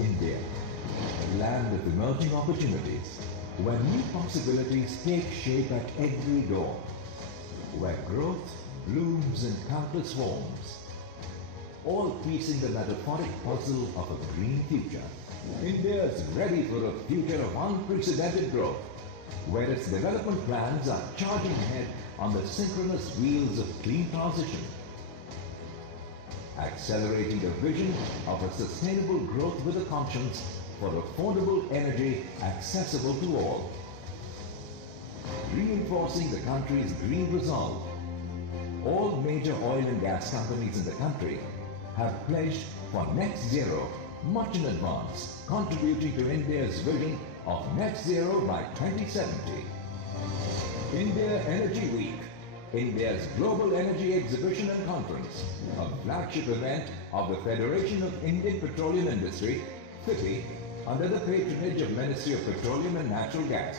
India, a land of emerging opportunities, where new possibilities take shape at every door, where growth blooms in countless forms, all piecing the metaphoric puzzle of a green future. India is ready for a future of unprecedented growth, where its development plans are charging ahead on the synchronous wheels of clean transition, accelerating a vision of a sustainable growth with a conscience for affordable energy accessible to all, reinforcing the country's green resolve. All major oil and gas companies in the country have pledged for net zero much in advance, contributing to India's vision of net zero by 2070. India Energy Week, India's global energy exhibition and conference, a flagship event of the Federation of Indian Petroleum Industry, FIPI, under the patronage of Ministry of Petroleum and Natural Gas.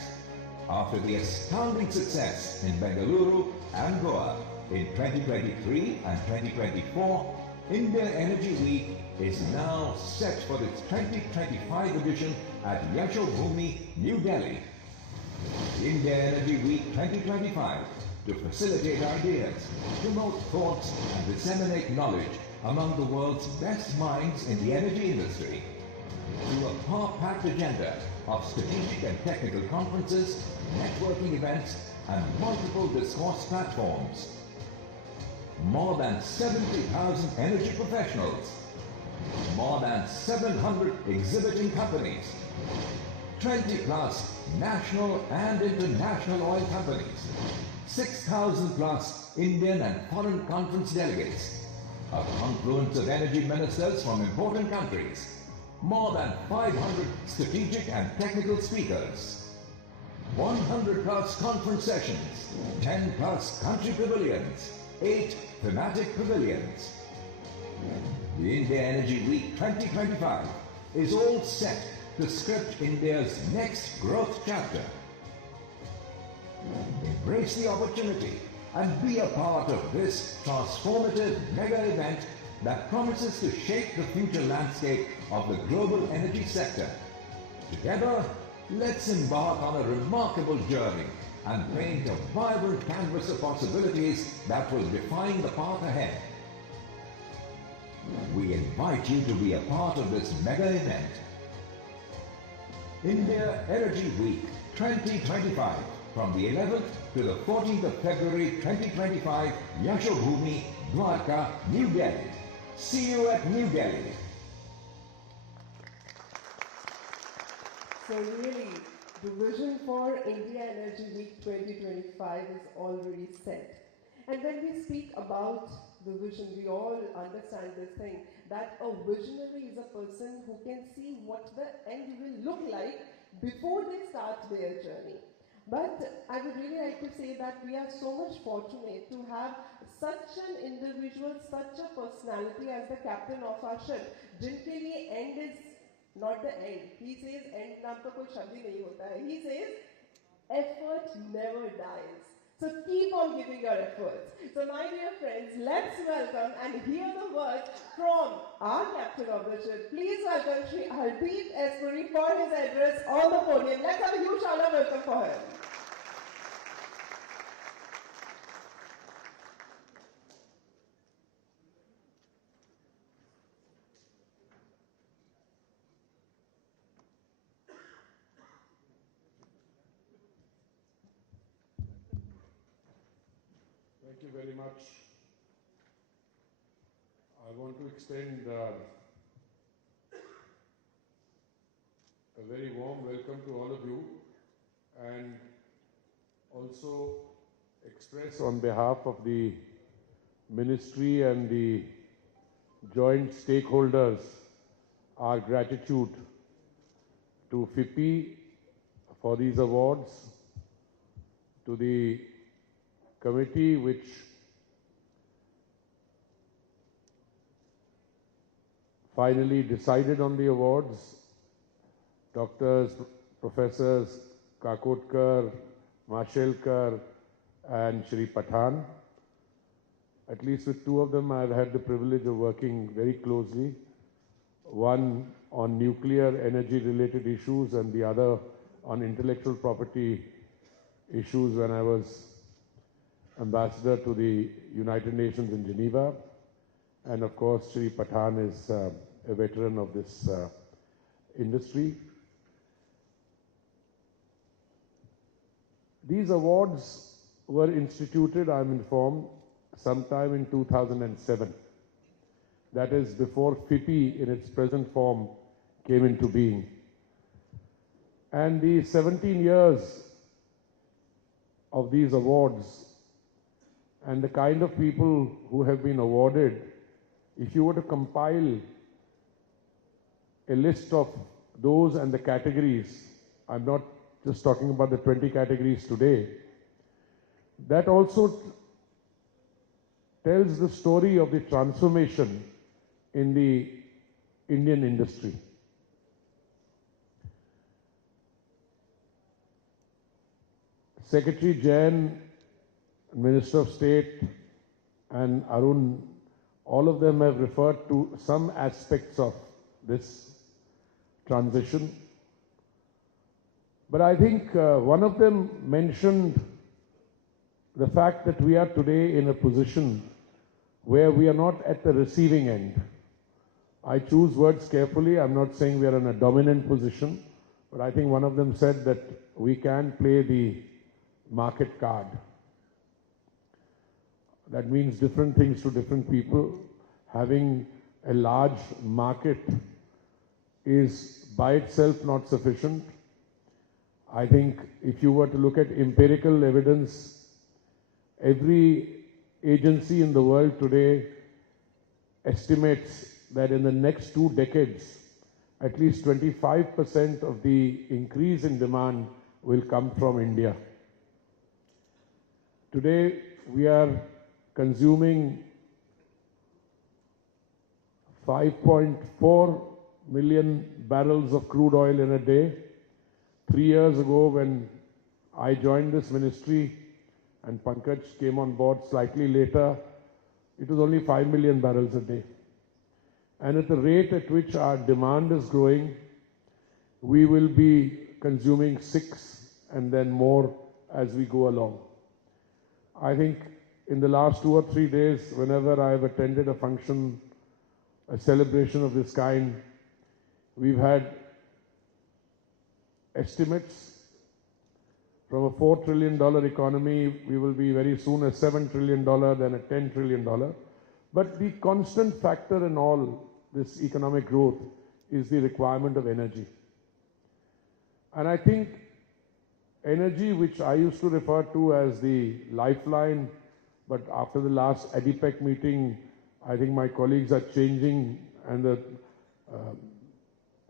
After the astounding success in Bengaluru and Goa in 2023 and 2024, India Energy Week is now set for its 2025 edition at Yashobhoomi, New Delhi. India Energy Week 2025 to facilitate ideas, promote thoughts and disseminate knowledge among the world's best minds in the energy industry. Through a power-packed agenda of strategic and technical conferences, networking events and multiple discourse platforms. More than 70,000 energy professionals, more than 700 exhibiting companies, 20 plus national and international oil companies, 6,000 plus Indian and foreign conference delegates, a confluence of energy ministers from important countries, more than 500 strategic and technical speakers, 100 plus conference sessions, 10 plus country pavilions, 8 thematic pavilions. The India Energy Week 2025 is all set to script India's next growth chapter. Embrace the opportunity and be a part of this transformative mega event that promises to shape the future landscape of the global energy sector. Together, let's embark on a remarkable journey and paint a vibrant canvas of possibilities that will define the path ahead. We invite you to be a part of this mega event. India Energy Week 2025 from the 11th to the 14th of February 2025, Yashobhoomi, Dwarka, New Delhi. See you at New Delhi. So really, the vision for India Energy Week 2025 is already set. And when we speak about the vision, we all understand this thing, that a visionary is a person who can see what the end will look like before they start their journey. But I would really like to say that we are so much fortunate to have such an individual, such a personality as the captain of our ship, जिनके लिए end is not the end. He says end नाम का कोई शब्द ही नहीं होता है. He says effort never dies. So keep on giving your efforts. So my dear friends, let's welcome and hear the words from our captain of the ship. Please welcome Shri Hardeep Singh Puri for his address on the podium. Let's have a huge round of welcome for him. Thank you very much. I want to extend a very warm welcome to all of you and also express on behalf of the Ministry and the joint stakeholders our gratitude to FIPI for these awards, to the committee which finally decided on the awards, doctors, professors Kakotkar, Mashelkar and Shri Pathan. At least with two of them I've had the privilege of working very closely one on nuclear energy related issues and the other on intellectual property issues when I was ambassador to the United Nations in Geneva. And of course, Shri Pathan is a veteran of this industry. These awards were instituted, I'm informed, sometime in 2007. That is before FIPI in its present form came into being. And the 17 years of these awards and the kind of people who have been awarded, if you were to compile a list of those and the categories, I'm not just talking about the 20 categories today, that also tells the story of the transformation in the Indian industry. Secretary Jain, Minister of State, and Arun, all of them have referred to some aspects of this transition. But I think one of them mentioned the fact that we are today in a position where we are not at the receiving end. I choose words carefully. I'm not saying we are in a dominant position, but I think one of them said that we can play the market card. That means different things to different people. Having a large market is by itself not sufficient. I think if you were to look at empirical evidence, every agency in the world today estimates that in the next 2 decades, at least 25% of the increase in demand will come from India. Today, we are consuming 5.4 million barrels of crude oil in a day. 3 years ago, when I joined this ministry and Pankaj came on board slightly later, it was only 5 million barrels a day. And at the rate at which our demand is growing, we will be consuming 6 and then more as we go along. I think in the last 2 or 3 days, whenever I have attended a function, a celebration of this kind, we've had estimates. From a $4 trillion economy, we will be very soon a $7 trillion, then a $10 trillion. But the constant factor in all this economic growth is the requirement of energy. And I think energy, which I used to refer to as the lifeline, but after the last ADIPEC meeting, I think my colleagues are changing, and the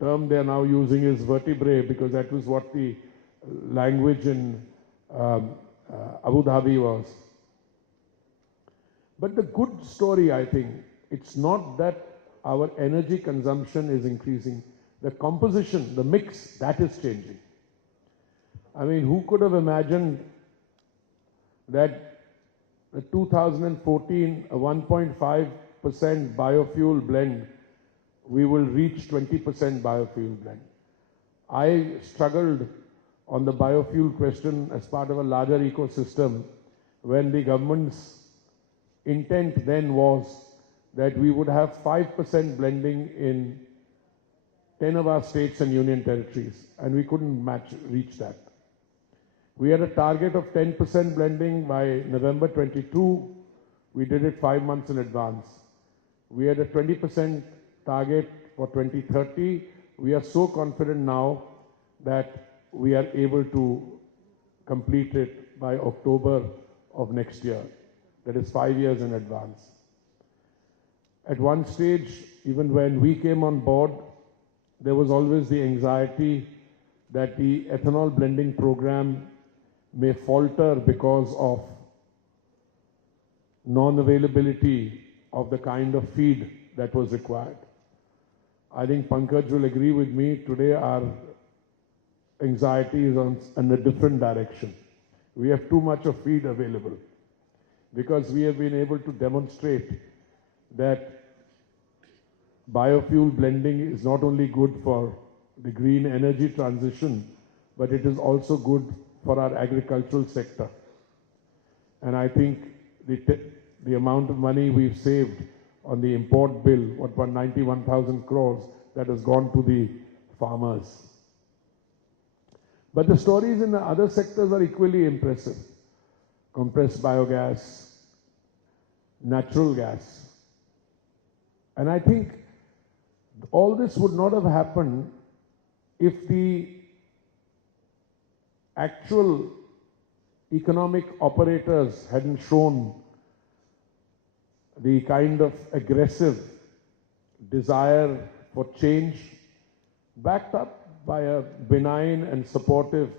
term they are now using is vertebrae, because that was what the language in Abu Dhabi was. But the good story, I think, it's not that our energy consumption is increasing. The composition, the mix, that is changing. I mean, who could have imagined that the 2014, a 1.5% biofuel blend, we will reach 20% biofuel blend. I struggled on the biofuel question as part of a larger ecosystem when the government's intent then was that we would have 5% blending in 10 of our states and union territories, and we couldn't reach that. We had a target of 10% blending by November 22. We did it 5 months in advance. We had a 20% target for 2030. We are so confident now that we are able to complete it by October of next year. That is 5 years in advance. At one stage, even when we came on board, there was always the anxiety that the ethanol blending program may falter because of non-availability of the kind of feed that was required. I think Pankaj will agree with me, today our anxiety is in a different direction. We have too much of feed available because we have been able to demonstrate that biofuel blending is not only good for the green energy transition, but it is also good for our agricultural sector. And I think the amount of money we've saved on the import bill, what, 91,000 crores, that has gone to the farmers. But the stories in the other sectors are equally impressive. Compressed biogas, natural gas. And I think all this would not have happened if the actual economic operators hadn't shown the kind of aggressive desire for change, backed up by a benign and supportive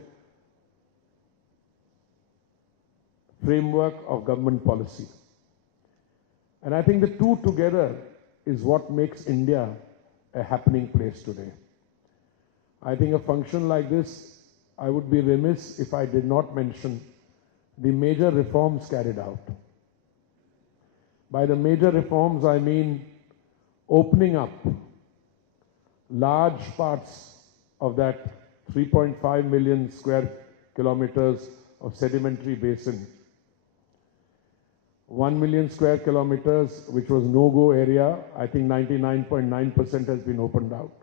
framework of government policy. And I think the two together is what makes India a happening place today. I think a function like this, I would be remiss if I did not mention the major reforms carried out. By the major reforms, I mean opening up large parts of that 3.5 million square kilometers of sedimentary basin. 1 million square kilometers, which was no-go area, I think 99.9% has been opened out.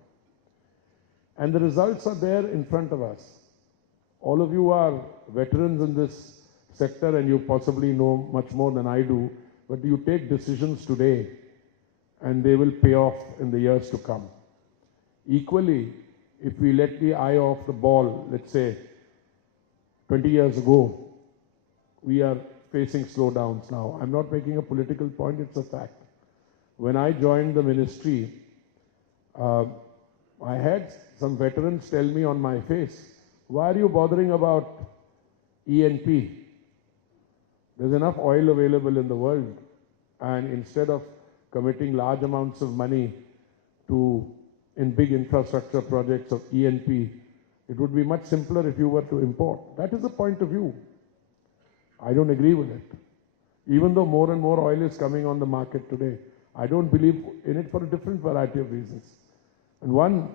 And the results are there in front of us. All of you are veterans in this sector and you possibly know much more than I do, but you take decisions today and they will pay off in the years to come. Equally, if we let the eye off the ball, let's say 20 years ago, we are facing slowdowns now. I'm not making a political point, it's a fact. When I joined the ministry, I had some veterans tell me on my face, why are you bothering about E&P? There's enough oil available in the world, and instead of committing large amounts of money in big infrastructure projects of E&P, it would be much simpler if you were to import. That is the point of view. I don't agree with it. Even though more and more oil is coming on the market today, I don't believe in it for a different variety of reasons. And one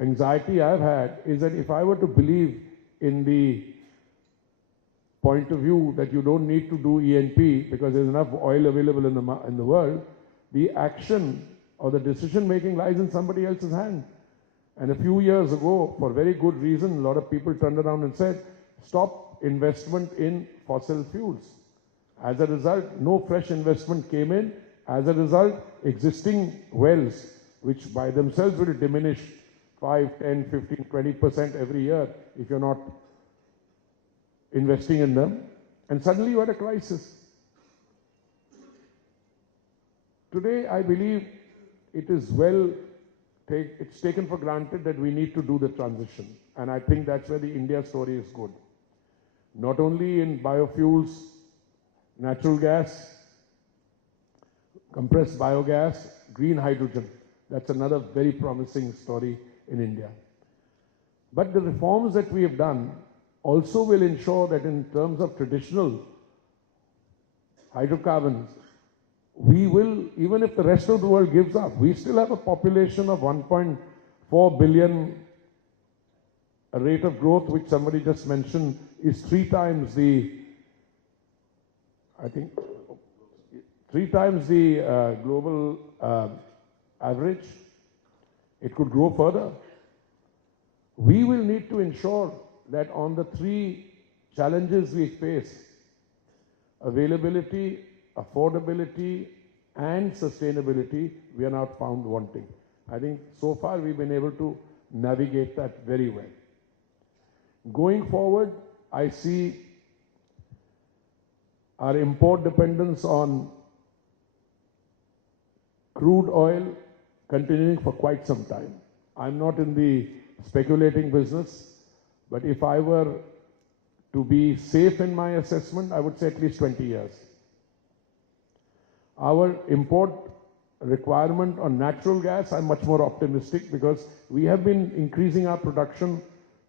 anxiety I've had is that if I were to believe in the point of view that you don't need to do E&P because there's enough oil available in the world, the action or the decision making lies in somebody else's hand. And a few years ago, for very good reason, a lot of people turned around and said, stop investment in fossil fuels. As a result, no fresh investment came in. As a result, existing wells, which by themselves will diminish 5, 10, 15, 20% every year if you're not investing in them, and suddenly you had a crisis. Today, I believe it is it's taken for granted that we need to do the transition, and I think that's where the India story is good. Not only in biofuels, natural gas, compressed biogas, green hydrogen. That's another very promising story in India. But the reforms that we have done also will ensure that in terms of traditional hydrocarbons, we will, even if the rest of the world gives up, we still have a population of 1.4 billion. A rate of growth, which somebody just mentioned, is 3 times the, I think, 3 times the global average. It could grow further. We will need to ensure that on the 3 challenges we face, availability, affordability, and sustainability, we are not found wanting. I think so far we've been able to navigate that very well. Going forward, I see our import dependence on crude oil continuing for quite some time. I'm not in the speculating business, but if I were to be safe in my assessment, I would say at least 20 years. Our import requirement on natural gas, I'm much more optimistic because we have been increasing our production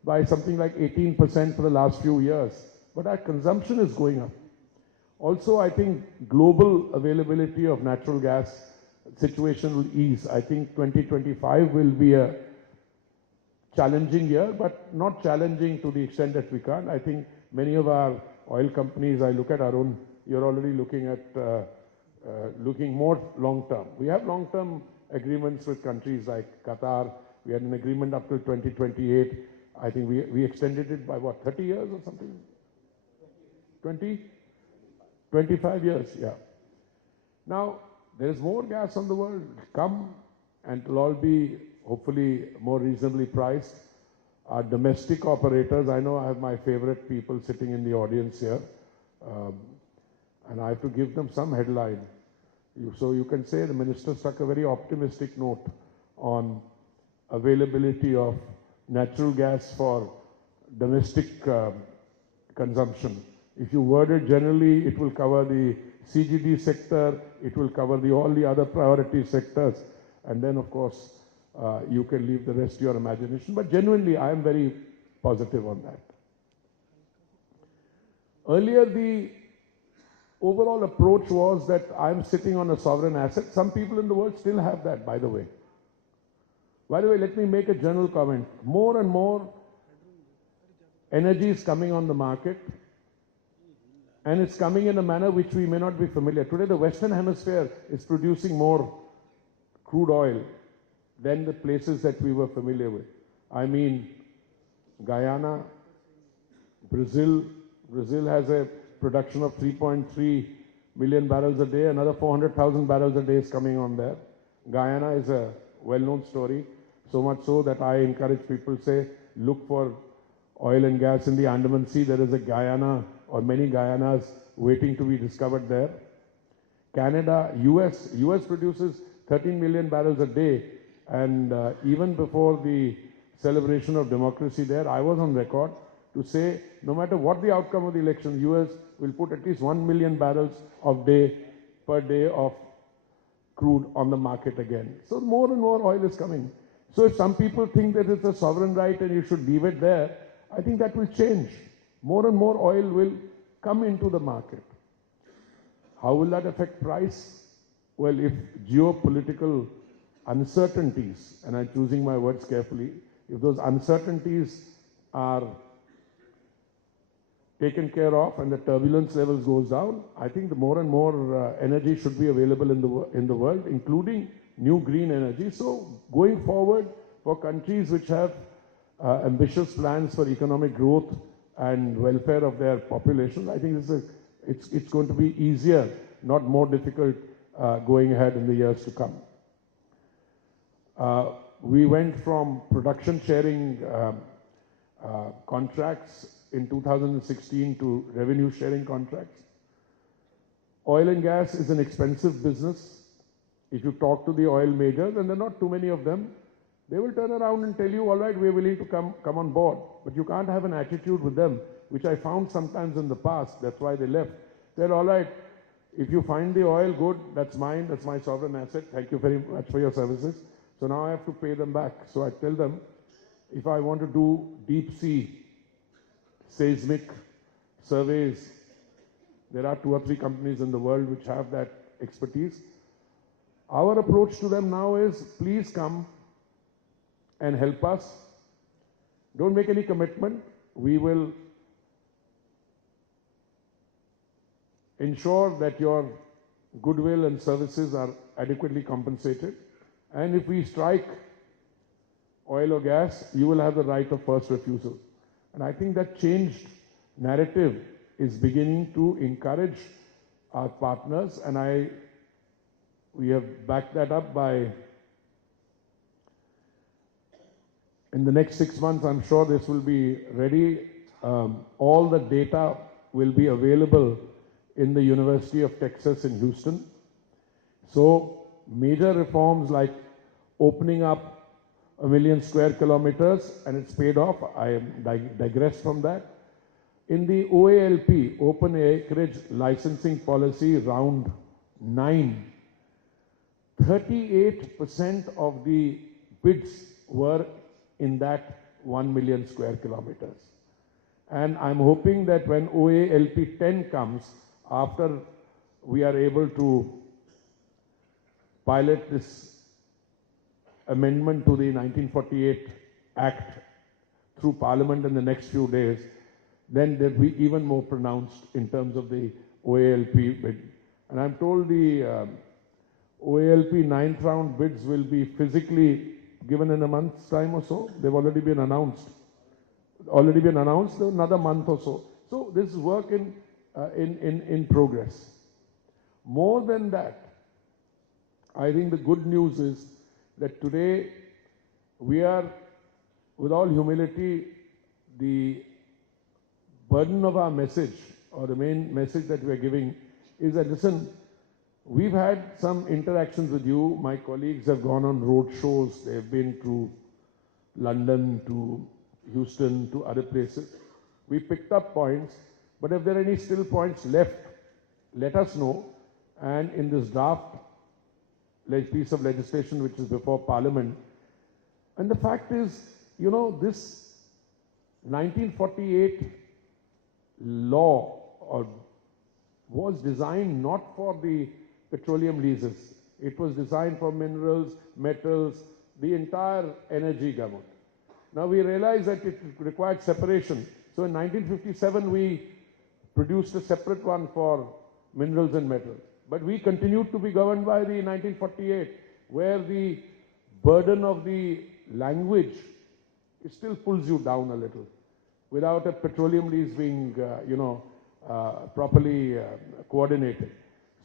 by something like 18% for the last few years. But our consumption is going up. Also, I think global availability of natural gas, situation will ease. I think 2025 will be a challenging year, but not challenging to the extent that we can't. I think many of our oil companies, I look at our own, you're already looking at looking more long term. We have long term agreements with countries like Qatar. We had an agreement up till 2028. I think we extended it by what, 30 years or something? 20? 25 years, yeah. Now, there is more gas on the world. Come, and it will all be hopefully more reasonably priced. Our domestic operators, I know I have my favorite people sitting in the audience here, and I have to give them some headline. So you can say the minister struck a very optimistic note on availability of natural gas for domestic consumption. If you word it generally, it will cover the CGD sector, it will cover all the other priority sectors, and then of course you can leave the rest to your imagination. But genuinely, I am very positive on that. Earlier, the overall approach was that I'm sitting on a sovereign asset. Some people in the world still have that, by the way. By the way, let me make a general comment. More and more energy is coming on the market, and it's coming in a manner which we may not be familiar. Today, the Western Hemisphere is producing more crude oil than the places that we were familiar with. I mean, Guyana, Brazil. Brazil has a production of 3.3 million barrels a day. Another 400,000 barrels a day is coming on there. Guyana is a well-known story, so much so that I encourage people to say, look for oil and gas in the Andaman Sea. There is a Guyana or many Guyanas waiting to be discovered there. Canada, US produces 13 million barrels a day, and even before the celebration of democracy there, I was on record to say no matter what the outcome of the election, US will put at least 1 million barrels per day of crude on the market again. So more and more oil is coming. So if some people think that it's a sovereign right and you should leave it there, I think that will change. More and more oil will come into the market. How will that affect price? Well, if geopolitical uncertainties, and I'm choosing my words carefully, if those uncertainties are taken care of and the turbulence levels goes down, I think the more and more energy should be available in the world, including new green energy. So going forward, for countries which have ambitious plans for economic growth and welfare of their populations, I think it's going to be easier, not more difficult, going ahead in the years to come. We went from production sharing contracts in 2016 to revenue sharing contracts. Oil and gas is an expensive business. If you talk to the oil majors, and there are not too many of them, they will turn around and tell you, all right, we're willing to come on board. But you can't have an attitude with them, which I found sometimes in the past. That's why they left. They're all right, if you find the oil, good, that's mine, that's my sovereign asset. Thank you very much for your services. So now I have to pay them back. So I tell them, if I want to do deep sea seismic surveys, there are 2 or 3 companies in the world which have that expertise. Our approach to them now is, please come and help us. Don't make any commitment. We will ensure that your goodwill and services are adequately compensated. And if we strike oil or gas, you will have the right of first refusal. And I think that changed narrative is beginning to encourage our partners, and we have backed that up by, in the next 6 months, I'm sure this will be ready. All the data will be available in the University of Texas in Houston. So major reforms like opening up 1 million square kilometers, and it's paid off. I digress from that. In the OALP, Open Acreage Licensing Policy, round 9, 38% of the bids were in that 1 million square kilometers. And I'm hoping that when OALP 10 comes, after we are able to pilot this amendment to the 1948 Act through Parliament in the next few days, then they'll be even more pronounced in terms of the OALP bid. And I'm told the OALP 9th round bids will be physically given in a month's time or so. They've already been announced. Another month or so. So this is work in progress. More than that, I think the good news is that today we are, with all humility, the burden of our message, or the main message that we are giving, is that, listen, we've had some interactions with you. My colleagues have gone on road shows. They've been to London, to Houston, to other places. We picked up points, but if there are any still points left, let us know. And in this draft piece of legislation which is before Parliament, and the fact is, you know, this 1948 law was designed not for the petroleum leases. It was designed for minerals, metals, the entire energy gamut. Now we realize that it required separation. So in 1957 we produced a separate one for minerals and metals. But we continued to be governed by the 1948, where the burden of the language, it still pulls you down a little, without a petroleum lease being, properly coordinated.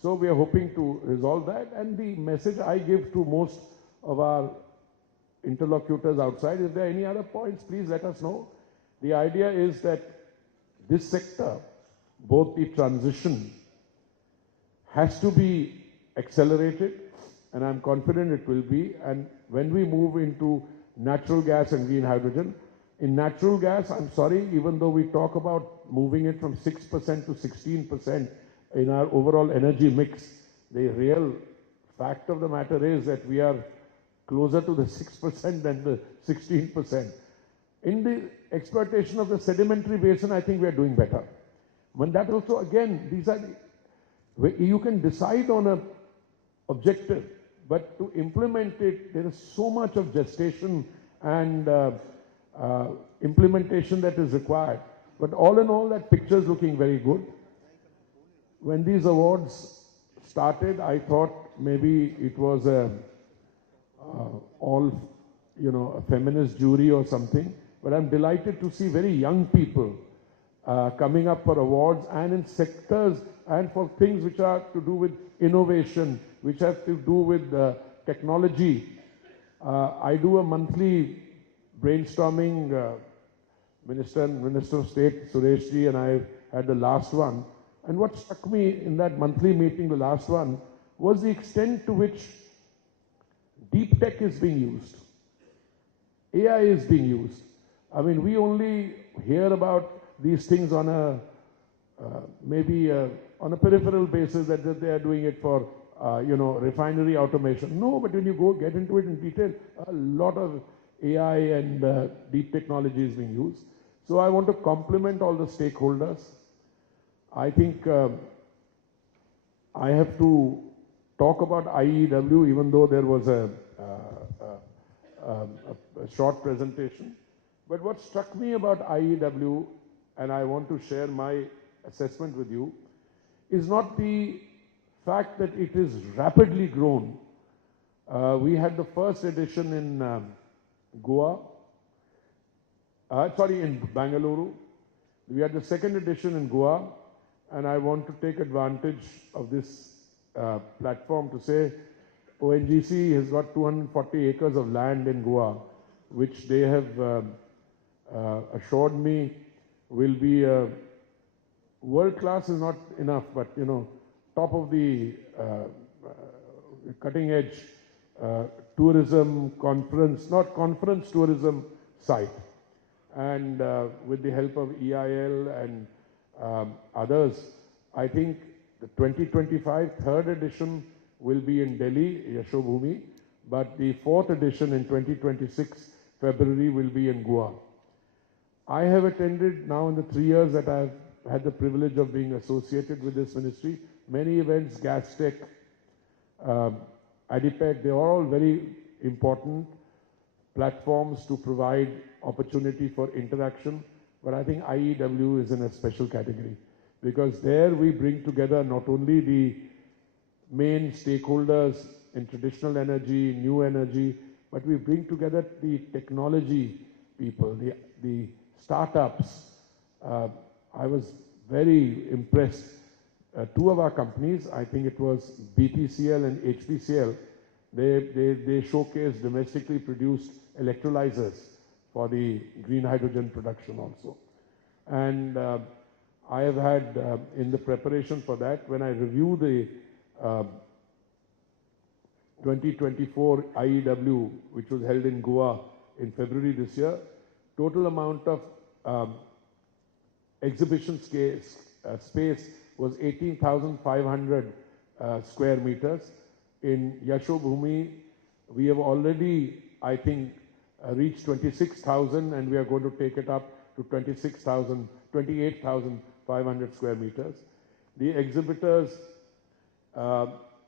So we are hoping to resolve that. And the message I give to most of our interlocutors outside, if there are any other points, please let us know. The idea is that this sector, both the transition, has to be accelerated, and I'm confident it will be. And when we move into natural gas and green hydrogen, in natural gas, I'm sorry, even though we talk about moving it from 6% to 16% in our overall energy mix, the real fact of the matter is that we are closer to the 6% than the 16%. In the exploitation of the sedimentary basin, I think we are doing better. But that also, again, these are, you can decide on an objective, but to implement it, there is so much of gestation and implementation that is required. But all in all, that picture is looking very good. When these awards started, I thought maybe it was a feminist jury or something. But I'm delighted to see very young people coming up for awards, and in sectors and for things which are to do with innovation, which have to do with technology. I do a monthly brainstorming. Minister of State Suresh Ji and I had the last one. And what struck me in that monthly meeting, the last one, was the extent to which deep tech is being used. AI is being used. I mean, we only hear about these things on a on a peripheral basis, that they are doing it for refinery automation. No, but when you go get into it in detail, a lot of AI and deep technology is being used. So I want to compliment all the stakeholders. I think I have to talk about IEW, even though there was a short presentation. But what struck me about IEW, and I want to share my assessment with you, is not the fact that it is rapidly grown. We had the first edition in in Bangalore. We had the second edition in Goa, and I want to take advantage of this platform to say ONGC has got 240 acres of land in Goa, which they have assured me will be world class is not enough, but top of the cutting edge tourism conference, not conference tourism site. And with the help of EIL and others, I think the 2025 third edition will be in Delhi, Yashobhumi, but the fourth edition in 2026 February will be in Goa. I have attended now in the 3 years that I've had the privilege of being associated with this ministry, many events, Gas Tech, ADIPEC, they are all very important platforms to provide opportunity for interaction. But I think IEW is in a special category because there we bring together not only the main stakeholders in traditional energy, new energy, but we bring together the technology people, the startups. I was very impressed. Two of our companies, I think it was BPCL and HPCL, they showcased domestically produced electrolyzers for the green hydrogen production also. And I have had, in the preparation for that, when I review the 2024 IEW, which was held in Goa in February this year, total amount of exhibition space was 18,500 square meters. In Yashobhumi, we have already, I think, reached 26,000, and we are going to take it up to 28,500 square meters. The exhibitors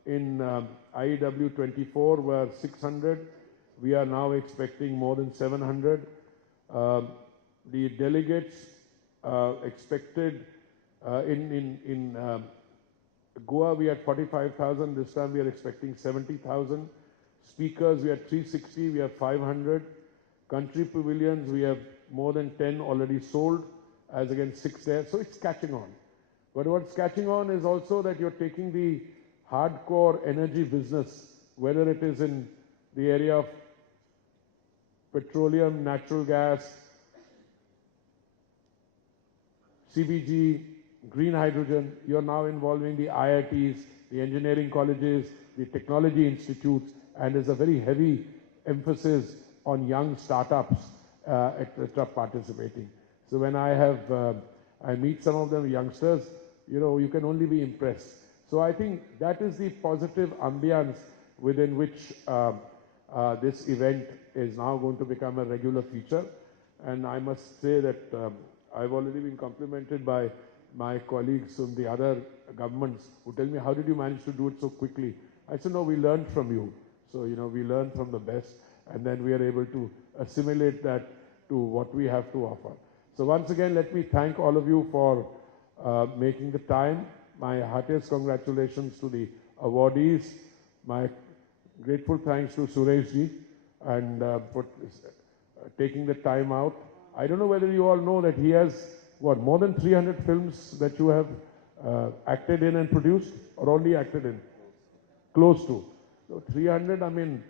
in IEW 24 were 600. We are now expecting more than 700. The delegates expected in Goa we had 45,000. This time we are expecting 70,000. Speakers we had 360. We have 500. Country pavilions we have more than 10 already sold, as against 6 there. So it's catching on. But what's catching on is also that you're taking the hardcore energy business, whether it is in the area of petroleum, natural gas, CBG, green hydrogen. You're now involving the IITs, the engineering colleges, the technology institutes, and there's a very heavy emphasis on young startups, etc. participating. So when I meet some of them youngsters, you can only be impressed. So I think that is the positive ambience within which this event is now going to become a regular feature. And I must say that I've already been complimented by my colleagues from the other governments who tell me, how did you manage to do it so quickly? I said, no, we learned from you. So, we learn from the best, and then we are able to assimilate that to what we have to offer. So once again, let me thank all of you for making the time. My heartiest congratulations to the awardees. My grateful thanks to Suresh ji and for taking the time out. I don't know whether you all know that he has, more than 300 films that you have acted in and produced, or only acted in? Close to. So 300, I mean,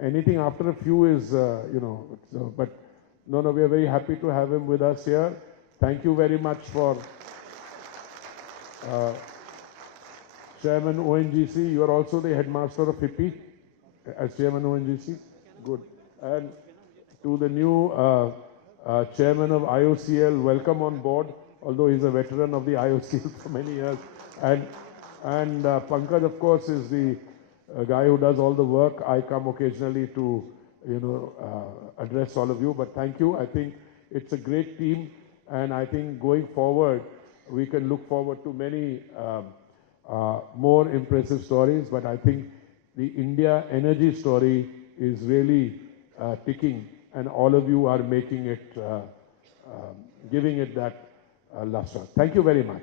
anything after a few is, but no, we are very happy to have him with us here. Thank you very much for Chairman ONGC. You are also the headmaster of FIPI as Chairman ONGC. Good. And to the new Chairman of IOCL, welcome on board, although he's a veteran of the IOCL for many years. And Pankaj, of course, is the guy who does all the work. I come occasionally to, address all of you, but thank you. I think it's a great team, and I think going forward, we can look forward to many more impressive stories, but I think the India energy story is really ticking, and all of you are making it, giving it that luster. Thank you very much.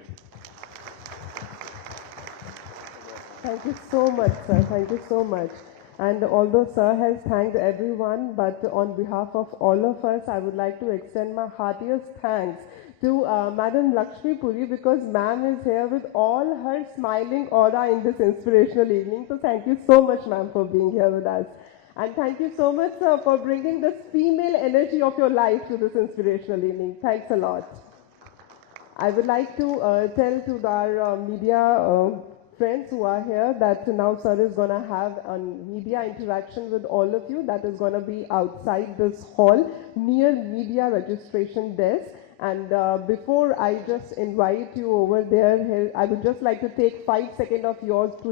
Thank you so much, sir. Thank you so much. And although sir has thanked everyone, but on behalf of all of us, I would like to extend my heartiest thanks to Madam Lakshmi Puri, because ma'am is here with all her smiling aura in this inspirational evening. So thank you so much, ma'am, for being here with us. And thank you so much, sir, for bringing this female energy of your life to this inspirational evening. Thanks a lot. I would like to tell to our media friends who are here that now sir is going to have a media interaction with all of you. That is going to be outside this hall near media registration desk. And before I just invite you over there, I would just like to take 5 seconds of yours to